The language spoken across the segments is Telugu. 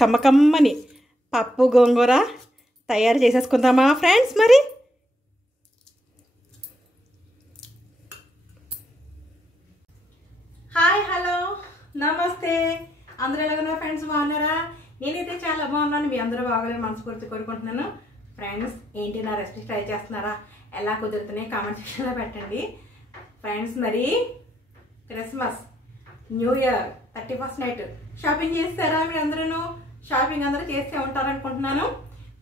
కమ్మకమ్మని పప్పు గోంగూర తయారు చేసేసుకుందామా ఫ్రెండ్స్? మరి హాయ్, హలో, నమస్తే. అందరూ ఎలా ఉన్నారు ఫ్రెండ్స్? బాగున్నారా? నేనైతే చాలా బాగున్నాను. మీ అందరూ బాగోలేని మనస్ఫూర్తి కోరుకుంటున్నాను. ఫ్రెండ్స్, ఏంటి నా రెసిపీ ట్రై చేస్తున్నారా? ఎలా కుదురుతున్నాయి కామెంట్ సెక్షన్లో పెట్టండి ఫ్రెండ్స్. మరి Christmas, new year, 31st night shopping చేస్తారా? మీరు అందరూ షాపింగ్ అందరూ చేస్తే ఉంటారనుకుంటున్నాను.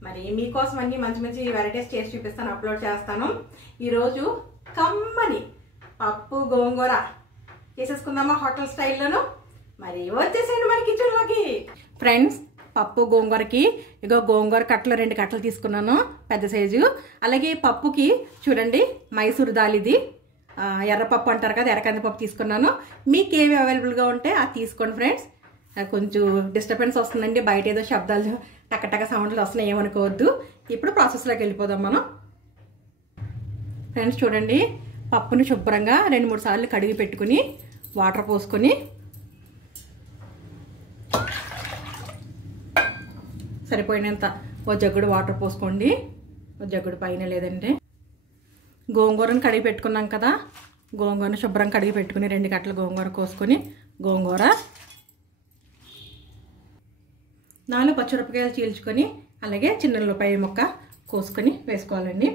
మరి మీకోసం అన్ని మంచి మంచి వెరైటీస్ చేసి చూపిస్తాను, అప్లోడ్ చేస్తాను. ఈరోజు కమ్మని పప్పు గోంగూర చేసేసుకుందామా హోటల్ స్టైల్లోను. మరి వచ్చేసేయండి మన కిచెన్లోకి. ఫ్రెండ్స్, పప్పు గోంగూరకి ఇగో గోంగూర కట్టలు 2 కట్టలు తీసుకున్నాను, పెద్ద సైజు. అలాగే పప్పుకి చూడండి మైసూర్ దాల్, ఇది ఎర్రపప్పు అంటారు కదా, ఎర్రకందిపప్పు తీసుకున్నాను. మీకు ఏవి అవైలబుల్గా ఉంటే అది తీసుకోండి ఫ్రెండ్స్. కొంచెం డిస్టర్బెన్స్ వస్తుందండి, బయట ఏదో శబ్దాలు టక్కటక్క సౌండ్లు వస్తున్నాయి, ఏమనుకోవద్దు. ఇప్పుడు ప్రాసెస్లోకి వెళ్ళిపోదాం మనం. ఫ్రెండ్స్ చూడండి, పప్పుని శుభ్రంగా 2-3 సార్లు కడిగి పెట్టుకుని వాటర్ పోసుకొని సరిపోయినంత ఓ జగ్గుడు వాటర్ పోసుకోండి. ఓ జగ్గుడు పైన లేదంటే. గోంగూరను కడిగి పెట్టుకున్నాం కదా, గోంగూరను శుభ్రంగా కడిగి పెట్టుకుని 2 కట్టలు గోంగూర కోసుకొని, గోంగూర 4 పచ్చిమిరపకాయలు చీల్చుకొని, అలాగే చిన్న ఉల్లిపాయ ముక్క కోసుకొని వేసుకోవాలండి.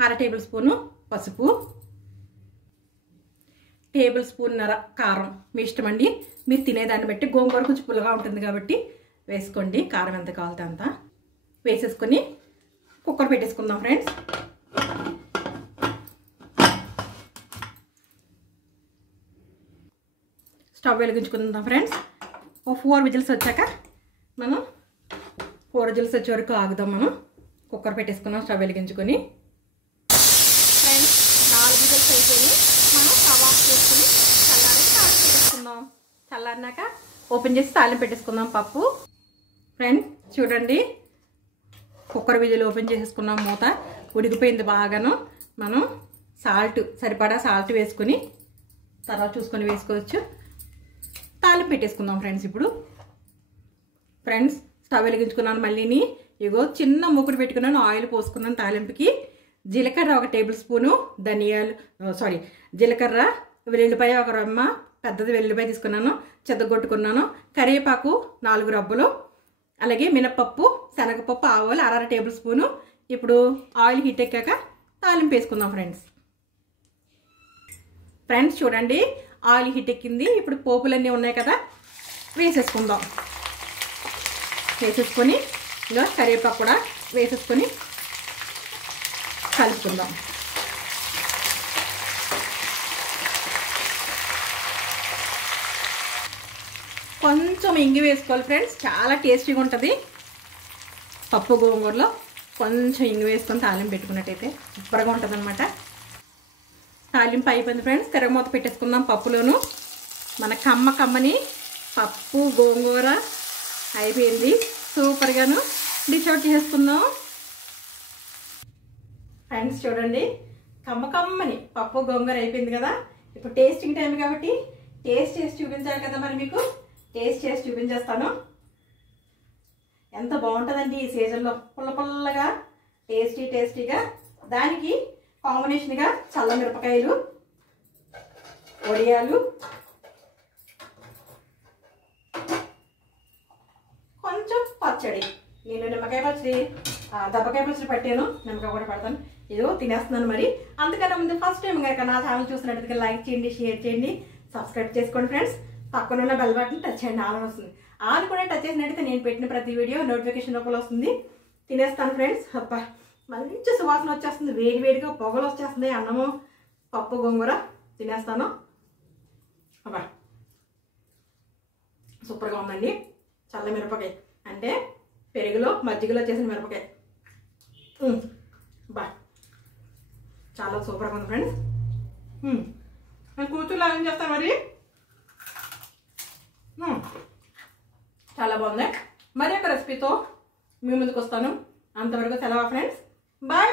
1/2 టేబుల్ స్పూను పసుపు, 1 టేబుల్ స్పూన్నర కారం. మీ ఇష్టం అండి, మీరు తినేదాన్ని బట్టి. గోంగూర కొంచెం పుల్లగా ఉంటుంది కాబట్టి వేసుకోండి, కారం ఎంత కావాలంటే అంత వేసేసుకొని కుక్కర్ పెట్టేసుకుందాం ఫ్రెండ్స్. స్టవ్ వెలిగించుకుందాం ఫ్రెండ్స్. ఓ 4 విజిల్స్ వచ్చాక మనం 4 విజిల్స్ వచ్చే వరకు ఆగుదాం. మనం కుక్కర్ పెట్టేసుకున్నాం స్టవ్ వెలిగించుకొని. ఫ్రెండ్స్, 4 విజిల్స్ అయిపోయి మనం స్టవ్ ఆఫ్ చేసుకుని చల్లారికి తాలింపు పెట్టేసుకుందాం. చల్లారినాక ఓపెన్ చేసి తాలింపు పెట్టేసుకుందాం పప్పు. ఫ్రెండ్స్ చూడండి, కుక్కర్ విజిల్ ఓపెన్ చేసేసుకున్నాం, మూత ఉడికిపోయింది బాగాను. మనం సాల్ట్ సరిపడా సాల్ట్ వేసుకుని తర్వాత చూసుకొని వేసుకోవచ్చు. తాలింపు పెట్టేసుకుందాం ఫ్రెండ్స్. ఇప్పుడు ఫ్రెండ్స్ స్టవ్ వెలిగించుకున్నాను, మళ్ళీని ఇగో చిన్న మూకుడు పెట్టుకున్నాను, ఆయిల్ పోసుకున్నాను. తాలింపుకి జీలకర్ర 1 టేబుల్ స్పూను, జీలకర్ర, వెల్లుల్లిపాయ 1 రమ్మ, పెద్దది వెల్లుల్లిపాయ తీసుకున్నాను, చెద్దగొట్టుకున్నాను. కరివేపాకు 4 రబ్బలు, అలాగే మినపప్పు, శనగపప్పు, ఆవాలు 1/2 టేబుల్ స్పూను. ఇప్పుడు ఆయిల్ హీట్ ఎక్కాక తాలింపు వేసుకుందాం ఫ్రెండ్స్. ఫ్రెండ్స్ చూడండి, ఆయిల్ హీట్ ఎక్కింది. ఇప్పుడు పోపులన్నీ ఉన్నాయి కదా, వేసేసుకుందాం. వేసేసుకొని ఇంకా కరివేపాకు కూడా వేసేసుకొని కలుపుకుందాం. కొంచెం ఇంగి వేసుకోవాలి ఫ్రెండ్స్, చాలా టేస్టీగా ఉంటుంది. పప్పు గోంగూరలో కొంచెం ఇంగి వేసుకొని తాలింపు పెట్టుకున్నట్టయితే సూపర్గా ఉంటుంది అనమాట. తాలింపు అయిపోయింది ఫ్రెండ్స్, తిరగమూత పెట్టేసుకుందాం. పప్పులోను మన కమ్మని పప్పు గోంగూర అయిపోయింది. సూపర్గాను డిష్ అవుట్ చేసుకుందాం. ఫ్రెండ్స్ చూడండి, కమ్మని పప్పు గోంగూర అయిపోయింది కదా. ఇప్పుడు టేస్టింగ్ టైం కాబట్టి టేస్ట్ చేసి చూపించాలి కదా. మరి మీకు టేస్ట్ చేసి చూపించేస్తాను. ఎంత బాగుంటుందండి ఈ సీజన్లో, పుల్లగా టేస్టీగా. దానికి కాంబినేషన్గా చల్ల మిరపకాయలు, వడియాలు, కొంచెం పచ్చడి. నేను నిమ్మకాయ పచ్చడి, దెబ్బకాయ పచ్చడి పట్టాను, నిమ్మకాయ కూడా పడతాను. ఏదో తినేస్తున్నాను. మరి అంతకన్నా ముందు ఫస్ట్ టైం కనుక నా ఛానల్ చూసినట్టుగా లైక్ చేయండి, షేర్ చేయండి, సబ్స్క్రైబ్ చేసుకోండి ఫ్రెండ్స్. పక్కనున్న బెల్ బటన్ టచ్ చేయండి, ఆల్ వస్తుంది. ఆల్ కూడా టచ్ చేసినట్టయితే నేను పెట్టిన ప్రతి వీడియో నోటిఫికేషన్ రూపంలో వస్తుంది. తినేస్తాను ఫ్రెండ్స్. అబ్బా, మంచి సువాసన వచ్చేస్తుంది, వేడిగా పొగలు వచ్చేస్తుంది. అన్నము పప్పు గోంగూర తినేస్తాను. అబ్బా సూపర్గా ఉందండి. చల్ల మిరపకాయ అంటే పెరుగులో మజ్జిగలో చేసిన మిరపకాయ. బా చాలా సూపర్గా ఉంది ఫ్రెండ్స్. నేను కూతురు ఏం చేస్తాను మరి. చాలా బాగుంది. మరి ఒక రెసిపీతో మీ ముందుకు వస్తాను. అంతవరకు సెలవు ఫ్రెండ్స్. బాయ్.